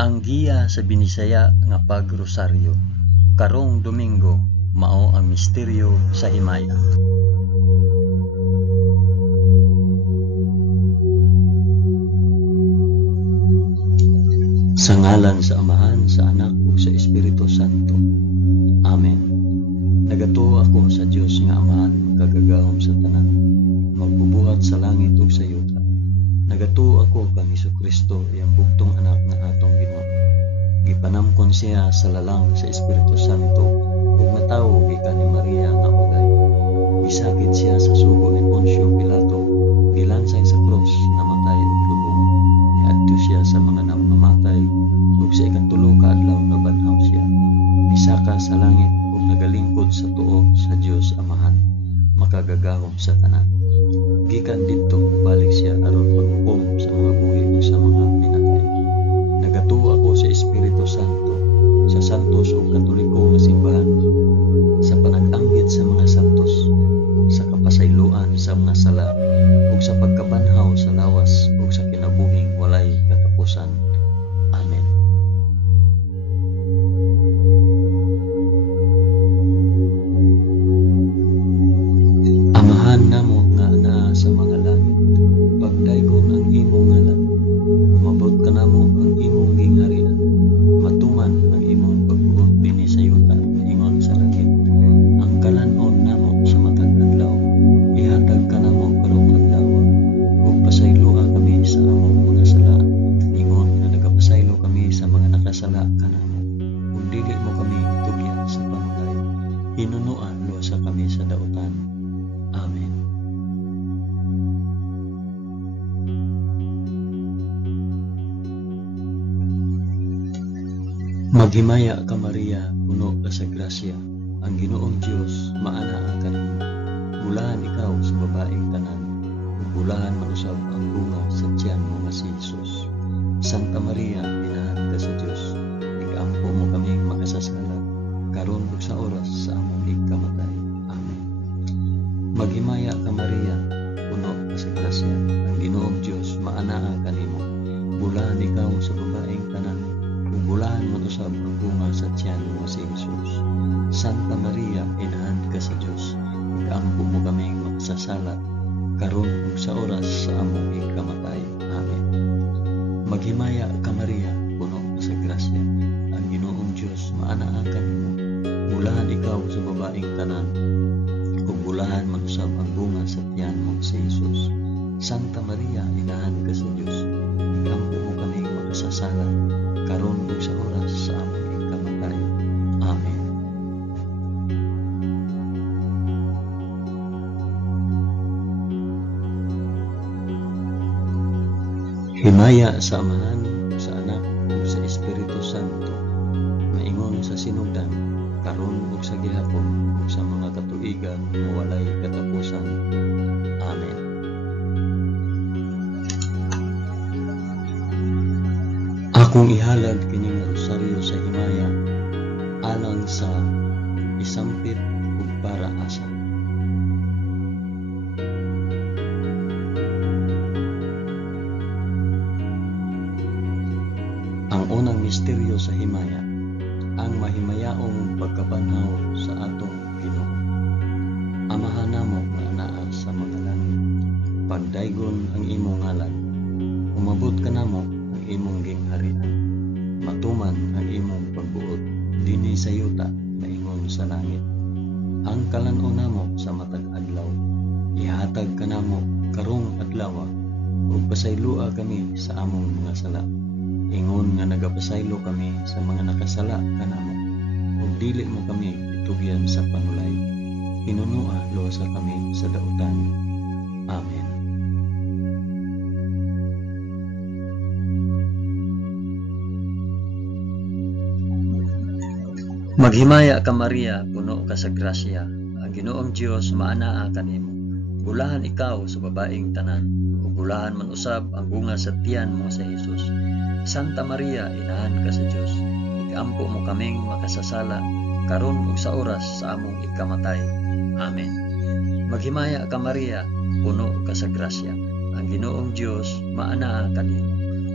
Ang giya sa Binisaya nga pagrosaryo. Karong Domingo mao ang misteryo sa himaya. Sa ngalan sa Amahan, sa Anak ug sa Espiritu Santo. Amen. Nagatuo ako sa Dios nga Amahan, magagagahom sa tanan, magbubuhat sa langit ug sa yuta. Nagatuo ako kang Hesukristo, iyang bugtong anak nga atong Ginoo. Gipanamkon siya sa lalang sa Espiritu Santo ug natawo gikan ni Maria nga ulay. Gisakit siya sa sugo ni Poncio Pilato, gilansay sa krus, namatay ug lubong. Niadto siya sa mga namamatay ug sa ikatulo ka adlaw nabanhaw siya. Misaka sa langit ug nagalingkod sa tuo sa Dios Amahan, makagagahom sa tanan. Gikan didto mobalik siya aron maghukom sa mga buhi ug sa mga pinatay. Nagatuo ako sa Espiritu Santo, sa santos ug katoliko nga simbahan, sa panag-anggit sa mga santos, sa kapasayloan sa mga sala, ug sa pagkabanhaw sa lawas ug sa kinabuhing walay katapusan. Amen. Amahan namo nga naa sa mga langit, pagdaygon ang imong ngalan, umabot ka namo ang imong gingharian, matuman ang imong pagbuot dinhi sa yuta, ingon sa langit. Ang kalanon namo sa matag adlaw, ihatag ka namo karong adlaw, ug pasayloa kami sa among mga sala, ingon nga nagapasaylo kami sa mga nakasala kanamo, ug dili mo kami itugyan sa panulay, hinunuan luwasa kami sa dautan. Amen. Maghimaya ka Maria, puno ka sa grasya, ang Ginoong Dios maanaa kanimo. Bulahan ikaw sa babaeng tanan, ug bulahan manusab ang bunga sa tiyan mo nga si Jesus. Santa Maria, inahan ka sa Dios, igampo mo kaming makasasala, karon ug sa oras sa among ikamatay. Amen. Maghimaya ka Maria, puno ka sa grasya, ang Ginoong Dios maanaa kanimo. Bulahan ikaw sa babaeng tanan, ug bulahan manusab ang bunga sa tiyan mo si Jesus. Santa Maria, inahan ka sa Dios, igampo mo kaming makasasala, karon ug sa oras sa among ikamatay. Amen. Maghimaya ka Maria, puno ka sa grasya, ang Ginoong Dios maanaa kanimo. Bulahan ikaw sa babaeng tanan, ug bulahan manusab ang bunga sa tiyan mo si Jesus. Santa Maria, inahan ka sa Dios, igampo mo kaming makasasala, karon ug sa oras sa among ikamatay. Amen. Himaya sa Amahan, sa Anak ug sa Espiritu Santo, maingon sa sinugdan, karon ug sa gihapon ug sa mga katuigan nga walay katapusan. Amen. Akong ihalad kining rosaryo sa himaya, alang sa isampit ug para asa. Ang unang misteryo sa himaya, ang mahimayaong pagkabanhaw sa atong Ginoo. Amahan namo nga anaa sa mga langit, pagdaygon ang imong ngalan, umabot ka namo ang imong gingharian, matuman ang imong pagbuot dinhi sa yuta, maingon sa langit. Ang kalanon namo sa matag adlaw, ihatag ka namo karong adlaw, ug pasayloa kami sa among mga sala, ingon nga nagapasaylo kami sa mga nakasala kanamo, ug dili mo kami itugyan sa panulay, hinunua luwasa kami sa dautan. Amen. Maghimaya ka Maria, puno ka sa grasya, ang Ginoong Dios maanaa kanimo. Bulahan ikaw sa babaeng tanan, ug bulahan man usab ang bunga sa tiyan mo sa Jesus. Santa Maria, inahan ka sa Dios, igampo mo kaming makasasala, karon ug sa oras sa among ikamatay. Amen. Maghimaya ka Maria, puno ka sa grasya, ang Ginoong Dios maanaa kanimo.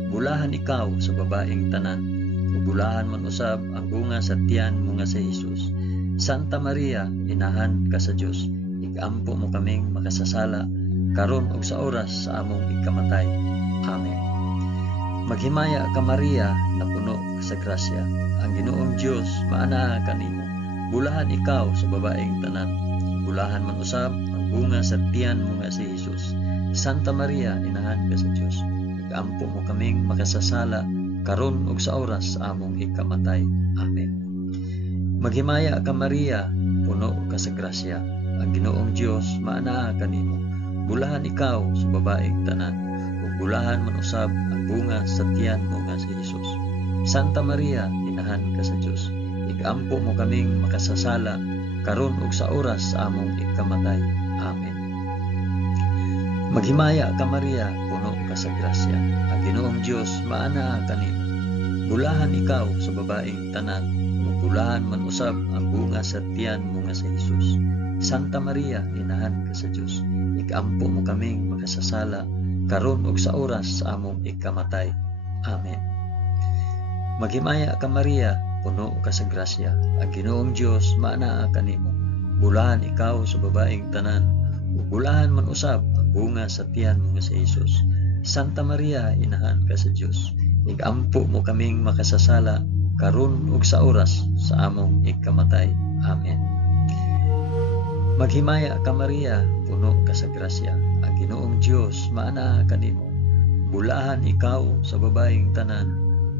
Bulahan ikaw sa babaeng tanan, bulahan man usab ang bunga sa tiyan mo nga si Jesus. Santa Maria, inahan ka sa Dios, igampo mo kaming makasasala, karon ug sa oras sa among ikamatay. Amen. Maghimaya ka Maria, na puno sa grasya, ang Ginoong Dios maanaa kanimo. Bulahan ikaw sa babaeng tanan, bulahan man usab ang bunga sa tiyan mo nga si Jesus. Santa Maria, inahan ka sa Dios, igampo mo kaming makasasala, karon ug sa oras sa among ikamatay. Amen. Maghimaya ka Maria, puno ka sa grasya, ang Ginoong Dios maanaa kanimo. Bulahan ikaw sa babaeng tanan, ug bulahan man usab ang bunga sa tiyan mo nga si Jesus. Santa Maria, inahan ka sa Dios, igampo mo kaming makasasala, karon ug sa oras sa among ikamatay. Amen. Maghimaya ka Maria, puno ka sa grasya, ang Ginoong Dios maanaa kanimo. Bulahan ikaw sa babaeng tanan, ug bulahan man usab ang bunga sa tiyan mo nga si Jesus. Santa Maria, inahan ka sa Dios, igampo mo kaming makasasala, karon ug sa oras sa among ikamatay. Amen. Maghimaya ka Maria, puno ka sa grasya, ang Ginoong Dios maanaa kanimo. Bulahan ikaw sa babaeng tanan, ug bulahan man usab ang bunga sa tiyan mo nga si Jesus. Santa Maria, inahan ka sa Dios, igampo mo kaming makasasala, karon ug sa oras sa among ikamatay. Amen. Maghimaya ka Maria, puno ka sa grasya, ang Ginoong Dios maanaa kanimo. Bulahan ikaw sa babaeng tanan,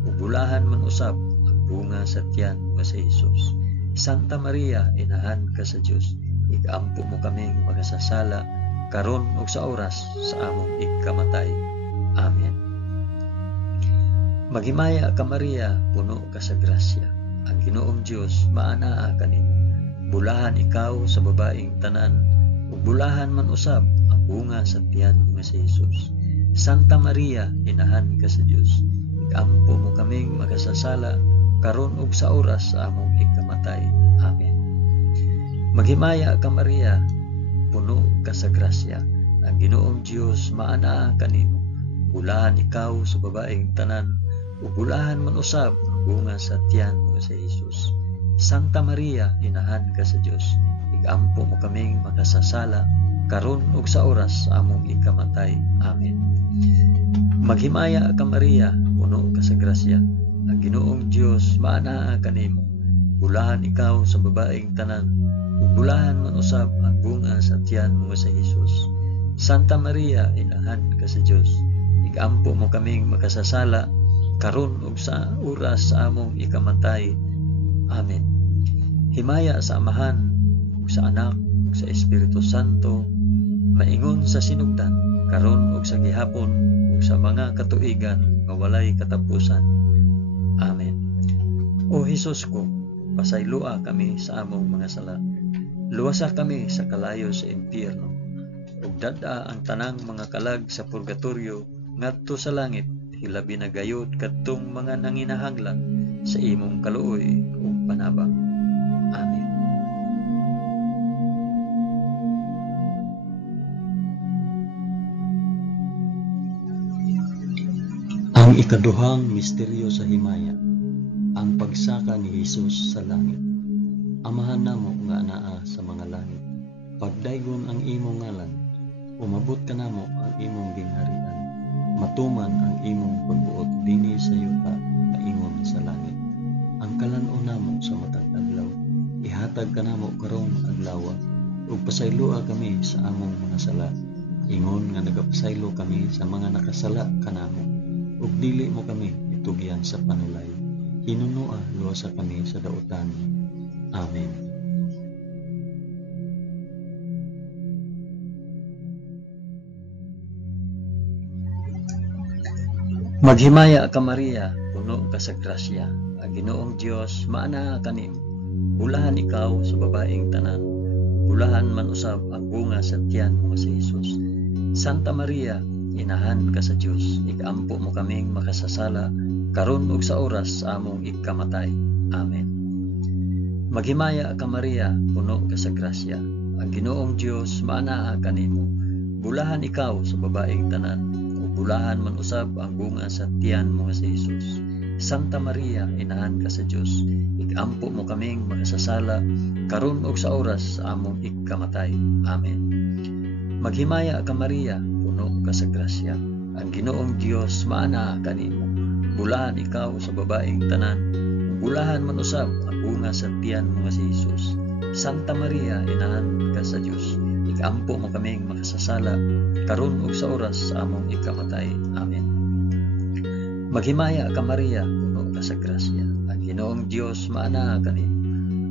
ug bulahan man usab ang bunga sa tiyan nga si Jesus. Santa Maria, inahan ka sa Dios, igampo mo kaming makasasala, karon ug sa oras sa among ikamatay. Amen. Maghimaya ka Maria, puno ka sa grasya, ang Ginoong Dios maanaa kanimo. Bulahan ikaw sa babaeng tanan, ug bulahan man usab ang bunga sa tiyan nga si Jesus. Santa Maria, inahan ka sa Dios, igampo mo kaming makasasala, karon ug sa oras sa among ikamatay. Amen. Maghimaya ka Maria, puno ka sa grasya, ang Ginoong Dios maanaa kanimo. Bulahan ikaw sa babaeng tanan, ug bulahan man usab ang bunga sa tiyan nga si Jesus. Santa Maria, inahan ka sa Dios, igampo mo kaming makasasala, karon ug sa oras sa among ikamatay. Amen. Maghimaya ka Maria, puno ka sa grasya, ang Ginoong Dios maanaa kanimo. Bulahan ikaw sa babaeng tanan, ug bulahan man usab ang bunga sa tiyan mo sa Jesus. Santa Maria, inahan ka sa Dios, igampo mo kaming makasasala, karon ug sa oras sa among ikamatay. Amen. Himaya sa Amahan, ug sa Anak, ug sa Espiritu Santo, maingon sa sinugdan, karon ug sa gihapon, ug sa mga katuigan nga walay katapusan. Amen. O Hesus ko, pasaylua kami sa among mga sala. Luwasa kami sa kalayo sa impyerno, ug dad-a ang tanang mga kalag sa purgatorio ngadto sa langit, hilabi na gayud kadtong mga nanginahanglan sa imong kaluoy ug panabang. Amen. Ang ikaduhang misteryo sa himaya, ang pagsaka ni Jesus sa langit. Amahan namo nga anaa sa mga langit, pagdaygon ang imong ngalan, umabot ka namo ang imong gingharian, matuman ang imong pagbuot dinhi sa yuta na ingon sa langit. Ang kalan-on namo sa matag adlaw, ihatag ka namo karong adlaw, ug pasaylua kami sa among mga sala, ingon nga nagapasaylo kami sa mga nakasala kanamo, ug dili mo kami itugyan sa panulay, hinunua luwasa kami sa dautan. Amen. Maghimaya ka Maria, puno ka sa grasya, ang Ginoong Dios maanaa kanimo. Bulahan ikaw sa babaeng tanan, bulahan man usab ang bunga sa tiyan mo si Jesus. Santa Maria, inahan ka sa Dios, igampo mo kaming makasasala, karon ug sa oras sa among ikamatay. Amen. Maghimaya ka Maria, puno ka sa grasya, ang Ginoong Dios maanaa kanimo. Bulahan ikaw sa babaeng tanan, ug bulahan man usab ang bunga sa tiyan mo si Jesus. Santa Maria, inahan ka sa Dios, igampo mo kaming makasasala, karon ug sa oras sa among ikamatay. Amen. Maghimaya ka Maria, puno ka sa grasya, ang Ginoong Dios maana kanimo. Bulahan ikaw sa babaeng tanan, bulahan man usab ang bunga sa tiyan mo nga si Jesus. Santa Maria, inahan ka sa Dios, igampo mo kaming makasasala, karon ug sa oras sa among ikamatay. Amen. Maghimaya ka Maria, puno ka sa grasya, ang Ginoong Dios maana kanimo.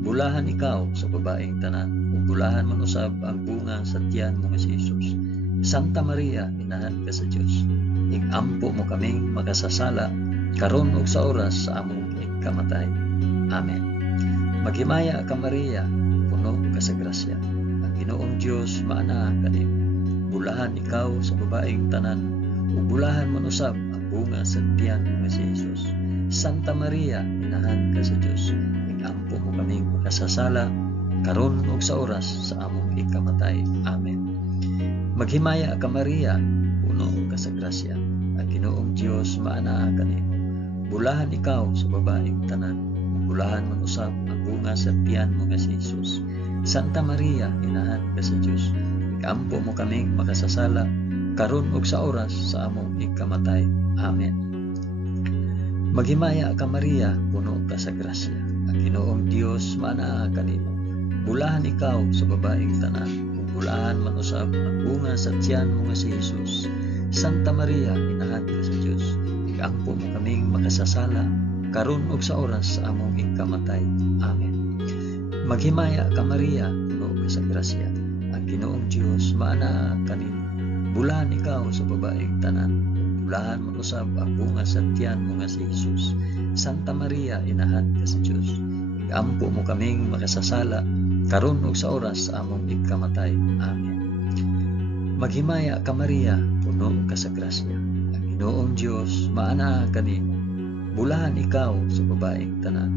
Bulahan ikaw sa babaeng tanan, ug bulahan man usab ang bunga sa tiyan mo nga si Jesus. Santa Maria, inahan ka sa Dios, igampo mo kaming makasasala, karon ug sa oras sa among ikamatay. Amen. Maghimaya ka Maria, puno ka sa grasya, ang Ginoong Dios maana kanimo. Bulahan ikaw sa babaeng tanan, ug bulahan man usab bunga sa tiyan mo si Jesus. Santa Maria, inahan ka sa Dios, igampo mo kaming makasasala, karon ug sa oras sa among ikamatay. Amen. Maghimaya ka Maria, puno ka sa grasya, ang Ginoong Dios maana kanimo. Bulahan ikaw sa babaeng tanan, ug bulahan man usab ang bunga sa tiyan mo si Jesus. Santa Maria, inahan ka sa Dios, igampo mo kaming makasasala, karon ug sa oras sa among ikamatay. Amen. Maghimaya ka Maria, puno ka sa grasya, ang Ginoong Dios maana kanimo. Bulahan ikaw sa babaeng tanan, ug bulahan man usab ang bunga sa tiyan mo nga si Jesus. Santa Maria, inahan ka sa Dios, igampo mo kaming makasasala, karon ug sa oras sa among ikamatay. Amen. Maghimaya ka Maria, puno ka sa grasya, ang Ginoong Dios maana kanimo. Bulahan ikaw sa babaeng tanan, bulahan man usab ang bunga sa tiyan mo nga si Jesus. Santa Maria, inahan ka sa Dios, igampo mo kaming makasasala, karon ug sa oras sa among ikamatay. Amen. Maghimaya ka Maria, puno ka sa grasya, ang Ginoong Dios maana kanimo. Bulahan ikaw sa babaeng tanan,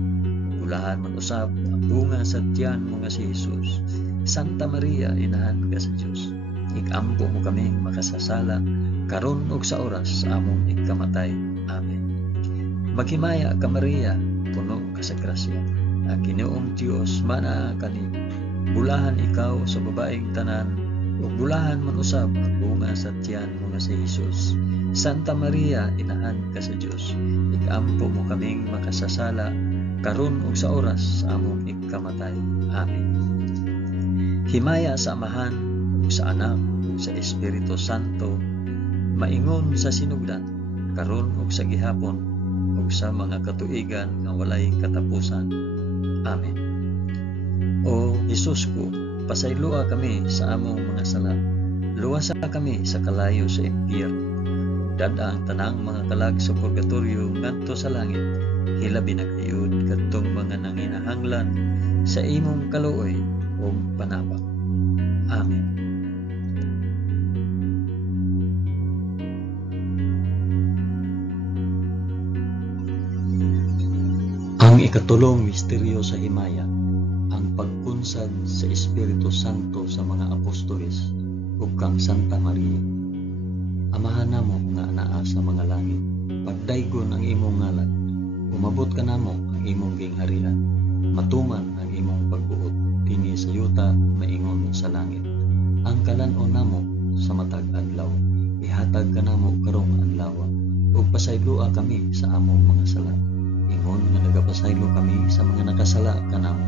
bulahan man usab ang bunga sa tiyan mo nga si Jesus. Santa Maria, inahan ka sa Dios, igampo mo kaming makasasala, karon ug sa oras sa among ikamatay. Amen. Maghimaya ka Maria, puno ka sa grasya, ang Ginoong Dios maana kanimo. Bulahan ikaw sa babaeng tanan, ug bulahan man usab ang bunga sa tiyan mo nga si Jesus. Santa Maria, inahan ka sa Dios, igampo mo kaming makasasala, karon ug sa oras sa among ikamatay. Amen. Himaya sa Amahan, ug sa Anak, ug sa Espiritu Santo, maingon sa sinugdan, karon ug sa gihapon, ug sa mga katuigan nga walay katapusan. Amen. O Jesus ko, pasayloa kami sa among mga sala, luwasa kami sa kalayo sa impyerno, dada ang tanang mga kalag sa purgatorio ngadto sa langit, hilabi na kayod kadtong mga nanginahanglan sa imong kaluoy ug panabang. Amen. Ang ikatulong misteryo sa himaya, ang pagkunsad sa Espiritu Santo sa mga apostoles ug kang Santa Maria. Amahan namo nga anaa sa mga langit, pagdaygon ang imong ngalan, umabot ka namo ang imong gingharian, matuman ang imong pagbuot dinhi sa yuta maingon sa langit. Ang kalan-on namo sa matag adlaw, ihatag ka namo karong adlaw, ug pasayloa kami sa among mga sala. Ingon nga nagapasaylo kami sa mga nakasala kanamo,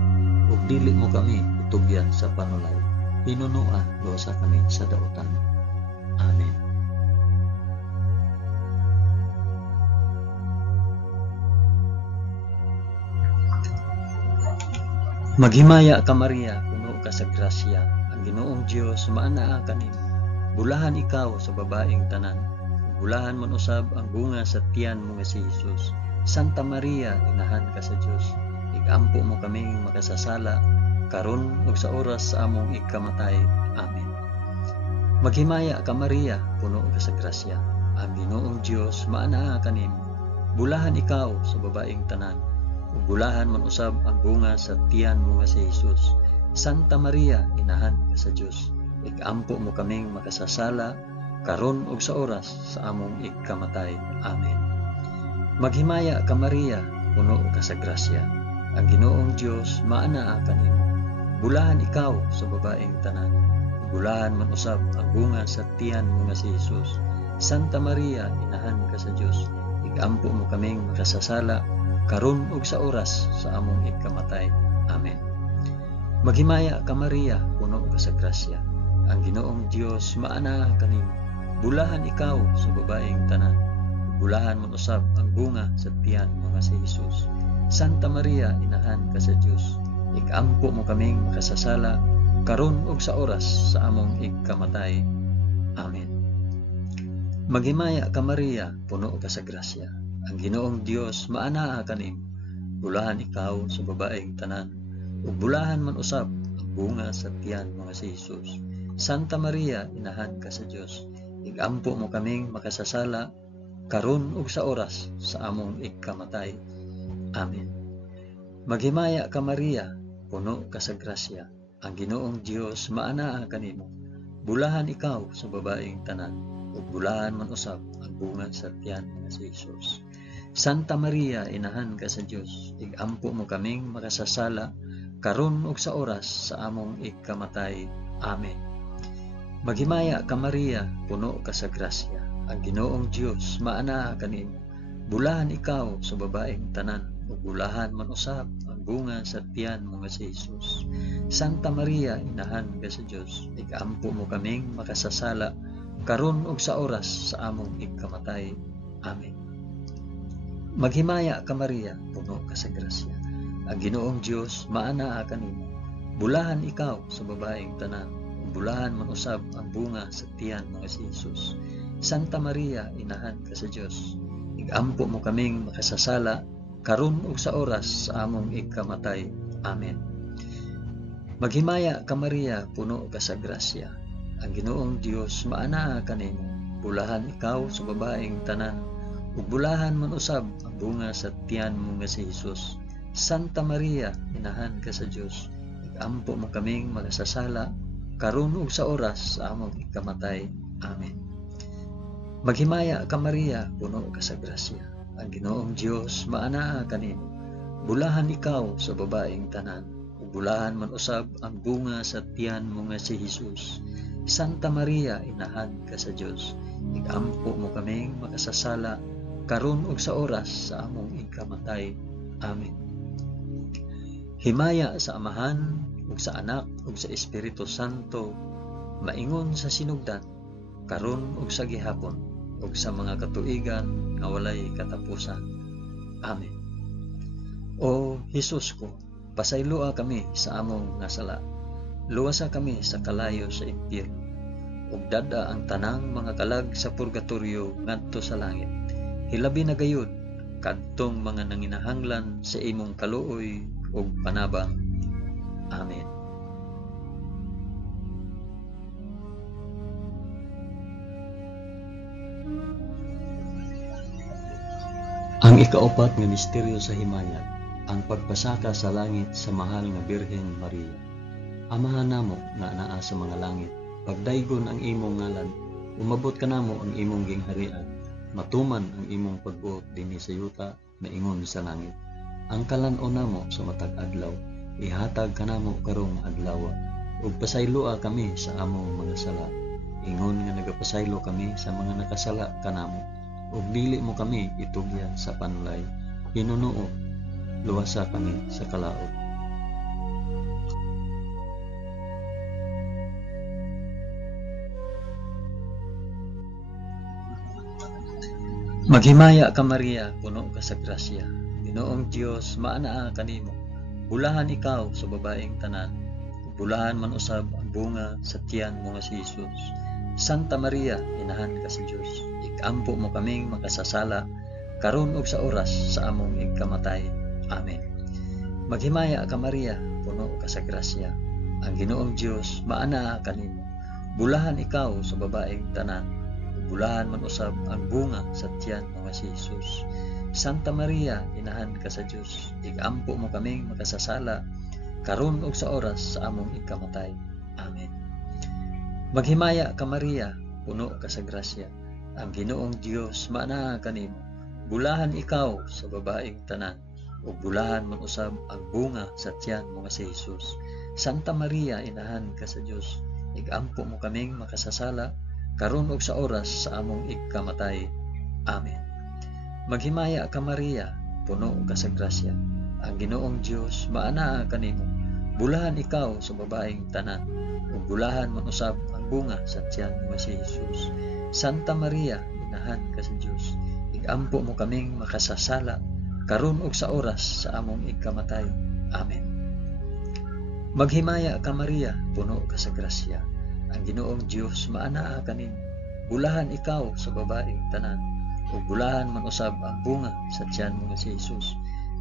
ug dili mo kami utugyan sa panulay. Pinunuan luwasa kami sa daotan. Amen. Maghimaya ka Maria, puno ka sa grasya, ang Ginoong Dios maanaa kanimo. Bulahan ikaw sa babaeng tanan, bulahan man usab ang bunga sa tiyan mo nga si Jesus. Santa Maria, inahan ka sa Dios, igampo mo kaming makasasala, karon ug sa oras sa among ikamatay. Amen. Maghimaya ka Maria, puno ka sa grasya, ang Ginoong Dios maanaa kanimo. Bulahan ikaw sa babaeng tanan, ug bulahan man usab ang bunga sa tiyan mo nga si Jesus. Santa Maria, inahan ka sa Dios, igampo mo kaming makasasala, karon ug sa oras sa among ikamatay. Amen. Maghimaya ka Maria, puno ka sa grasya. Ang Ginoong Dios maanaa kanimo. Bulahan ikaw sa babaeng tanan. Bulahan man usab ang bunga sa tiyan mo nga si Jesus. Santa Maria, inahan ka sa Dios. Igampo mo kaming makasasala karon ug sa oras sa among ikamatay. Amen. Maghimaya ka Maria, puno ka sa grasya. Ang Ginoong Dios maanaa kanimo. Bulahan ikaw sa babaeng tanan. Bulahan man usab ang bunga sa tiyan mo nga si Jesus. Santa Maria, inahan ka sa Dios. Igampo mo kaming makasasala karon ug sa oras sa among ikamatay. Amen. Maghimaya ka Maria, puno ka sa grasya. Ang Ginoong Dios maanaa kanimo. Bulahan ikaw sa babaeng tanan. Ug bulahan man usab ang bunga sa tiyan mo nga si Jesus. Santa Maria, inahan ka sa Dios. Igampo mo kaming makasasala karon ug sa oras sa among ikamatay. Amen. Maghimaya ka Maria, puno ka sa grasya. Ang Ginoong Dios maanaa kanimo. Bulahan ikaw sa babaeng tanan. Ug bulahan man usab ang bunga sa tiyan nga si Jesus. Santa Maria, inahan ka sa Dios. Igampo mo kaming makasasala karon ug sa oras sa among ikamatay. Amen. Maghimaya ka Maria, puno ka sa grasya. Ang Ginoong Dios maanaa kanimo. Bulahan ikaw sa babaeng tanan. Ug bulahan man usab ang bunga sa tiyan mo nga si Jesus. Santa Maria, inahan ka sa Dios. Igampo mo kaming makasasala karon ug sa oras sa among ikamatay. Amen. Maghimaya ka Maria, puno ka sa grasya. Ang Ginoong Dios maanaa kanimo. Bulahan ikaw sa babaeng tanan. Ug bulahan man usab ang bunga sa tiyan mo nga si Jesus. Santa Maria, inahan ka sa Dios. Igampo mo kaming makasasala karon ug sa oras sa among ikamatay. Amen. Maghimaya ka Maria, puno ka sa grasya. Ang Ginoong Dios maanaa kanimo. Bulahan ikaw sa babaeng tanan. Ug bulahan man usab ang bunga sa tiyan mo nga si Jesus. Santa Maria, inahan ka sa Dios. Igampo mo kaming makasasala karon ug sa oras sa among ikamatay. Amen. Maghimaya ka Maria, puno ka sa grasya. Ang Ginoong Dios maanaa kanimo. Bulahan ikaw sa babaeng tanan. Ug bulahan man usab ang bunga sa tiyan mo nga si Jesus. Santa Maria, inahan ka sa Dios. Igampo mo kaming makasasala karon ug sa oras sa among ikamatay. Amen. Himaya sa Amahan ug sa Anak ug sa Espiritu Santo, maingon sa sinugdan, karon ug sa gihapon, ug sa mga katuigan nga walay katapusan. Amen. O Jesus ko, pasayloa kami sa among nasala. Luwasa kami sa kalayo sa impyerno, ug dada ang tanang mga kalag sa purgatorio ngadto sa langit. Hilabi na gayud kadtong mga nanginahanglan sa imong kaluoy ug panabang. Amen. Ang ikaapat nga misteryo sa himaya, ang pagpasaka sa langit sa mahal nga Birhen Maria. Amahan namo nga anaa sa mga langit, pagdaygon ang imong ngalan, umabot ka namo ang imong gingharian, matuman ang imong pagbuot dinhi sa yuta, maingon sa langit. Ang kalan-on namo sa matag adlaw, ihatag ka namo karong adlaw, ug pasayloa kami sa among mga sala. Ingon nga nagapasaylo kami sa mga nakasala kanamo, ug dili mo kami itugyan sa panulay. Pinunuo, luwasa kami sa kalaot. Maghimaya ka Maria, puno ka sa grasya. Ginoong Dios maanaa kanimo. Bulahan ikaw sa babaeng tanan. Bulahan man usab ang bunga sa tiyan mo nga si Jesus. Santa Maria, inahan ka sa Dios. Igampo mo kaming makasasala karon ug sa oras sa among ikamatay. Amen. Maghimaya ka Maria, puno ka sa grasya. Ang Ginoong Dios maanaa kanimo. Bulahan ikaw sa babaeng tanan. Bulahan man usab ang bunga sa tiyan mo nga si Jesus. Santa Maria, inahan ka sa Dios. Igampo mo kaming makasasala karon ug sa oras sa among ikamatay. Amen. Maghimaya ka Maria, puno ka sa grasya. Ang Ginoong Dios maanaa kanimo. Bulahan ikaw sa babaeng tanan, ug bulahan man usab ang bunga sa tiyan mo nga si Jesus. Santa Maria, inahan ka sa Dios, igampo mo kaming makasasala, karon ug sa oras sa among ikamatay. Amen. Maghimaya ka Maria, puno ka sa grasya, ang Ginoong Dios maanaa kanimo. Bulahan ikaw sa babaeng tanan, ug bulahan man usab ang bunga sa tiyan mo si Jesus. Santa Maria, inahan ka sa Dios, igampo mo kaming makasasala, karon ug sa oras sa among ikamatay. Amen. Maghimaya ka Maria, puno ka sa grasya, ang Ginoong Dios maanaa kanimo. Bulahan ikaw sa babaeng tanan, ug bulahan man usab ang bunga sa tiyan mo si Jesus.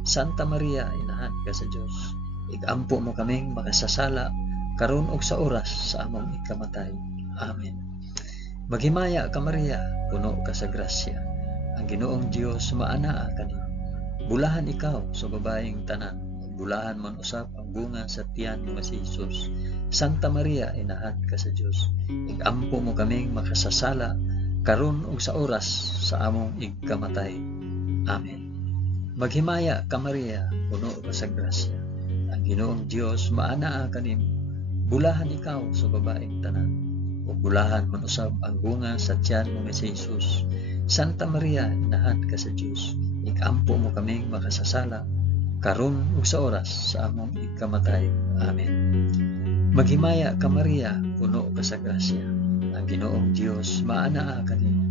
Santa Maria, inahan ka sa Dios, igampo mo kaming makasasala, karon ug sa oras sa among ikamatay. Amen. Maghimaya ka Maria, puno ka sa grasya, ang Ginoong Dios maanaa kanimo. Bulahan ikaw sa babaeng tanan, bulahan man usab ang bunga sa tiyan mo si Jesus. Santa Maria, inahan ka sa Dios, igampo mo kaming makasasala, karon ug sa oras sa among ikamatay. Amen. Maghimaya ka Maria, puno ka sa grasya, ang Ginoong Dios maanaa kanimo. Bulahan ikaw sa babaeng tanan, ug bulahan man usab ang bunga sa tiyan mo si Jesus. Santa Maria, inahan ka sa Dios, igampo mo kaming makasasala, karon ug sa oras sa among ikamatay. Amen. Maghimaya ka Maria, puno ka sa grasya, ang Ginoong Dios maanaa kanimo.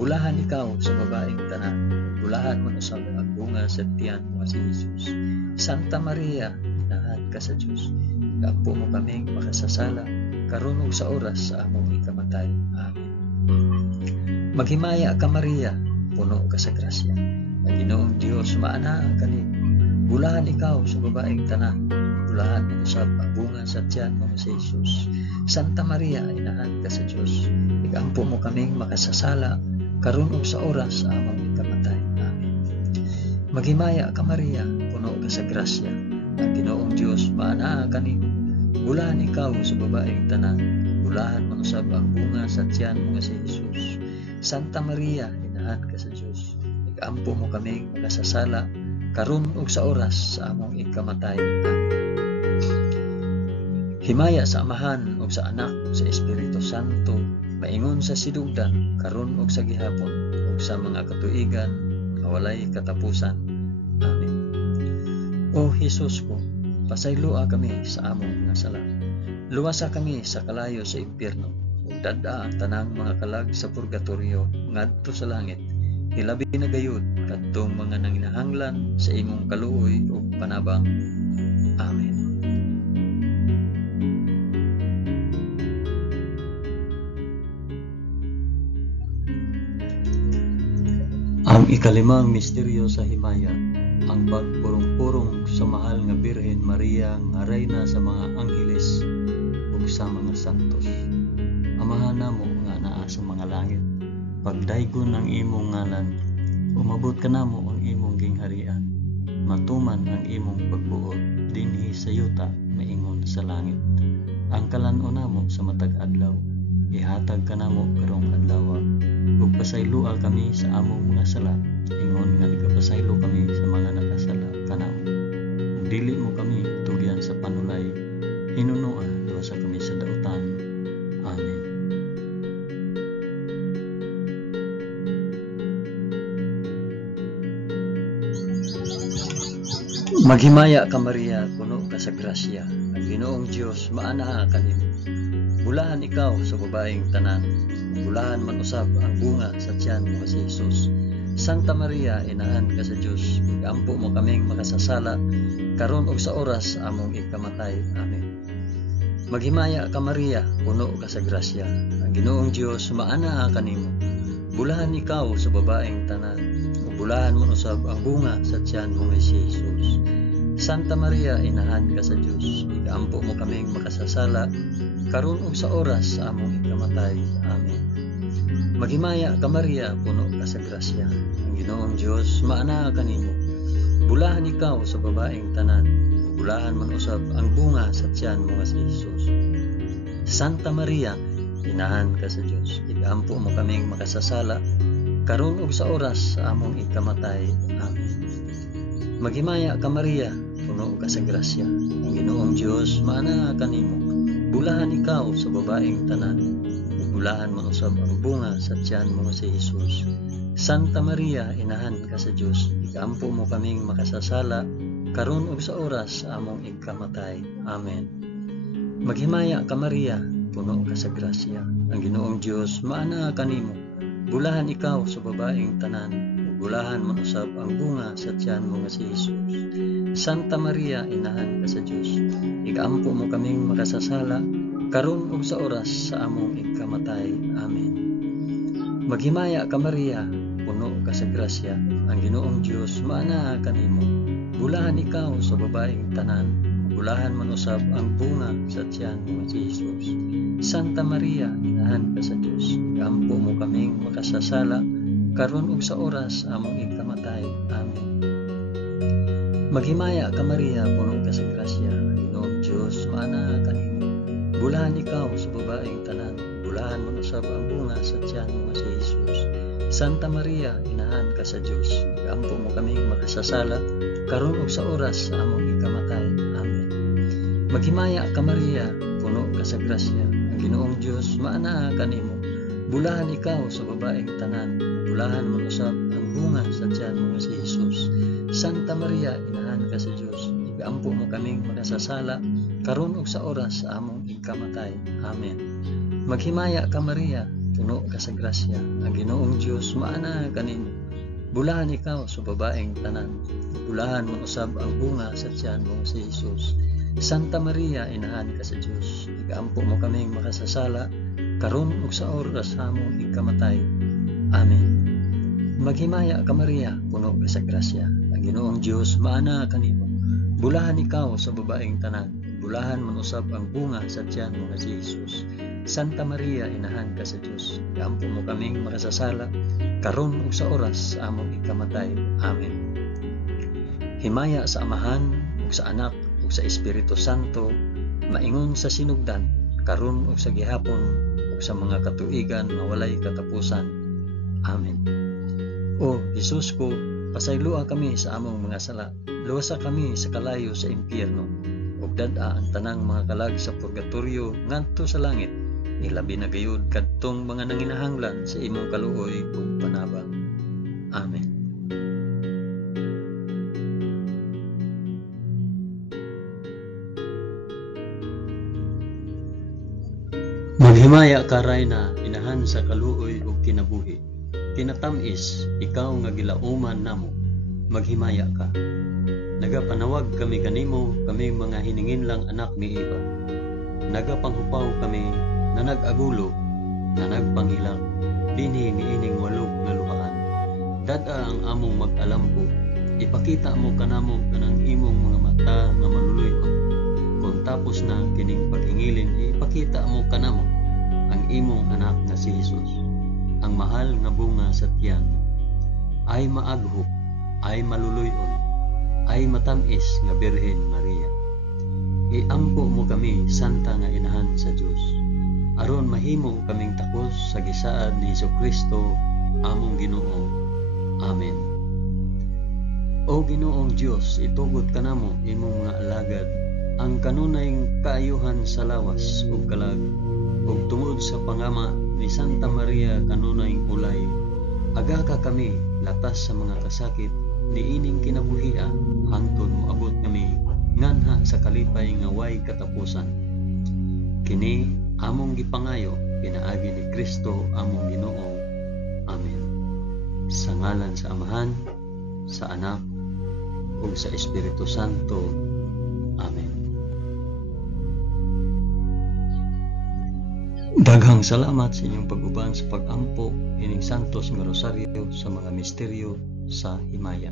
Bulahan ikaw sa babaeng tanan, bulahan man usab ang bunga sa tiyan mo si Jesus. Santa Maria, inahan ka sa Dios, igampo mo kaming makasasala, karon ug sa oras sa among ikamatay. Amen. Maghimaya ka Maria, puno ka sa grasya, ang Ginoong Dios maanaa kanimo. Bulahan ikaw sa babaeng tanan, bulahan man usab ang bunga sa tiyan mo si Jesus. Santa Maria, inahan ka sa Dios, igampo mo kaming makasasala, karon ug sa oras sa among ikamatay. Amen. Maghimaya ka Maria, puno ka sa grasya, ang Ginoong Dios maanaa kanimo. Bulahan ikaw sa babaeng tanan, bulahan man usab ang bunga sa tiyan mo si Jesus. Santa Maria, inahan ka sa Dios, igampo mo kaming makasasala, karon ug sa oras sa among ikamatay. Amen. Himaya sa Amahan ug sa Anak ug sa Espiritu Santo, maingon sa sidugdan, karon ug sa gihapon, ug sa mga katuigan nga walay katapusan. Amen. O Jesus ko, pasayloa kami sa among mga sala. Luwasa kami sa kalayo sa impyerno, ug dad-a ang tanang mga kalag sa purgatorio ngadto sa langit. Hilabi na gayud kadtong mga nanginahanglan sa imong kaluoy ug panabang. Amen. Ang ikalimang misteryo sa himaya, ang pagpurong-purong sa mahal nga Birhen Maria nga reyna sa mga angheles ug sa mga santos. Amahan namo nga naa sa mga langit, pagdaygon ang imong ngalan, umabot ka namo ang imong gingharian, matuman ang imong pagbuot dinhi sa yuta maingon sa langit. Ang kalan-on namo sa matag adlaw, ihatag ka namo karong adlaw, ug pasayloa kami sa among mga sala, ingon nga nagapasaylo kami sa mga nakasala kanamo. Ug dili mo kami tugyan sa panulay, hinunoa luwasa kami sa dautan. Amen. Maghimaya ka Maria, puno ka sa grasya, ang Ginoong Dios maanaa kanimo. Bulahan ikaw sa babaeng tanan, bulahan man usab ang bunga sa tiyan mo si Jesus. Santa Maria, inahan ka sa Dios, igampo mo kaming makasasala, karon ug sa oras sa among ikamatay. Amen. Maghimaya ka Maria, puno ka sa grasya, ang Ginoong Dios maanaa kanimo. Bulahan ikaw sa babaeng tanan, ug bulahan man usab ang bunga sa tiyan mo si Jesus. Santa Maria, inahan ka sa Dios, igampo mo kaming makasasala, karon ug sa oras sa among ikamatay. Amen. Maghimaya ka Maria, puno ka sa grasya, ang Ginoong Dios maanaa kanimo. Bulahan ikaw sa babaeng tanan, bulahan man usab ang bunga sa tiyan mo si Jesus. Santa Maria, inahan ka sa Dios, igampo mo kaming makasasala, karon ug sa oras sa among ikamatay. Amen. Maghimaya ka Maria, puno ka sa grasya, ang Ginoong Dios maana kanimo. Bulahan ikaw sa babaeng tanan, ug bulahan man usab ang bunga sa tiyan mo si Jesus. Santa Maria, inahan ka sa Dios, ikampo mo kaming makasasala, karon ug sa oras sa among ikamatay. Amen. Maghimaya ka Maria, puno ka sa grasya, ang Ginoong Dios maana kanimo. Bulahan ikaw sa babaeng tanan, ug bulahan man usab ang bunga sa tiyan mo si Jesus. Santa Maria, inahan ka sa Dios, ikampo mo kaming makasasala, karon ug sa oras sa among ikamatay. Amen. Maghimaya ka Maria, puno ka sa grasya, ang Ginoong Dios maana kanimo. Bulahan ikaw sa babaeng tanan, bulahan man usab ang bunga sa tiyan mo si Jesus. Santa Maria, inahan ka sa Dios, ikampo mo kaming makasasala, karon ug sa oras sa among ikamatay. Amen. Maghimaya ka Maria, puno ka sa grasya, ang Ginoong Dios maana kanimo. Bulahan ikaw sa babaeng tanan, bulahan man usab ang bunga sa tiyan mo si Jesus. Santa Maria, inahan ka sa Dios, ikampo mo kaming makasasala, karon ug sa oras sa among ikamatay. Amen. Maghimaya ka Maria, puno ka sa grasya, ang Ginoong Dios maana kanimo. Bulahan ikaw sa babaeng tanan, bulahan man usab ang bunga sa tiyan mo si Jesus. Santa Maria, inahan ka sa Dios, ikampo mo kaming makasasala, karon ug sa oras sa among ikamatay. Amen. Maghimaya ka Maria, puno ka sa grasya, ang Ginoong Dios maana kanimo. Bulahan ikaw sa babaeng tanan, bulahan man usab ang bunga sa tiyan mo si Jesus. Santa Maria, inahan ka sa Dios, ikampo mo kaming makasasala, karon ug sa oras sa among ikamatay. Amen. Maghimaya ka Maria, puno ka sa grasya, ang Ginoong Dios maana kanimo. Bulahan ikaw sa babaeng tanan, bulahan man usab ang bunga sa tiyan mo si Jesus. Santa Maria, inahan ka sa Dios, ikampo mo kaming makasasala, karon ug sa oras sa among ikamatay. Amen. Himaya sa Amahan ug sa Anak ug sa Espiritu Santo, maingon sa sinugdan, karon ug sa gihapon ug sa mga katuigan nga walay katapusan. Amen. O Jesus ko, pasaylua kami sa among mga sala, luwasa kami sa kalayo sa impyerno, ug dad-a ang tanang mga kalag sa purgatorio ngadto sa langit, ilabi na gayud kadtong mga nanginahanglan sa imong kaluoy ug panabang. Amen. Maghimaya ka Rayna, inahan sa kaluoy ug kinabuhi. Kinatamis, ikaw nga gilauman namo, maghimaya ka. Nagapanawag kami kanimo, kami mga hiningin lang anak ni Eva. Nagapanghupaw kami, na nag-agulo, na nagpanghilak, dinhi niining walog nga luhaan. Dad-a ang among mag-alampo, ipakita mo kanamo kanang imong mga mata nga maluluyon. Kung tapos na kining paghingilin, ipakita mo kanamo ang imong anak nga si Jesus. Ang mahal nga bunga sa tiyan, ay maaghok, ay maluluyon, ay matamis nga Birhen Maria. Iampo mo kami, santa nga inahan sa Dios, aron mahimo kaming takos sa gisaad ni Jesucristo, among Ginoo. Amen. O Ginoong Dios, itugot kanamo imong mga alagad, ang kanunayng kaayuhan sa lawas ug kalag, ug tungod sa pangama ni Santa Maria kanunayng ulay, aga ka kami latas sa mga kasakit niining kinabuhia, hangtod moabot kami nganha sa kalipay nga way katapusan. Kini among gipangayo pinaagi ni Kristo among Ginoo. Amen. Sa ngalan sa Amahan, sa Anak, ug sa Espiritu Santo. Amen. Daghang salamat sa inyong pag-uban sa pag-ampo ining Santos nga Rosaryo sa mga misteryo sa himaya.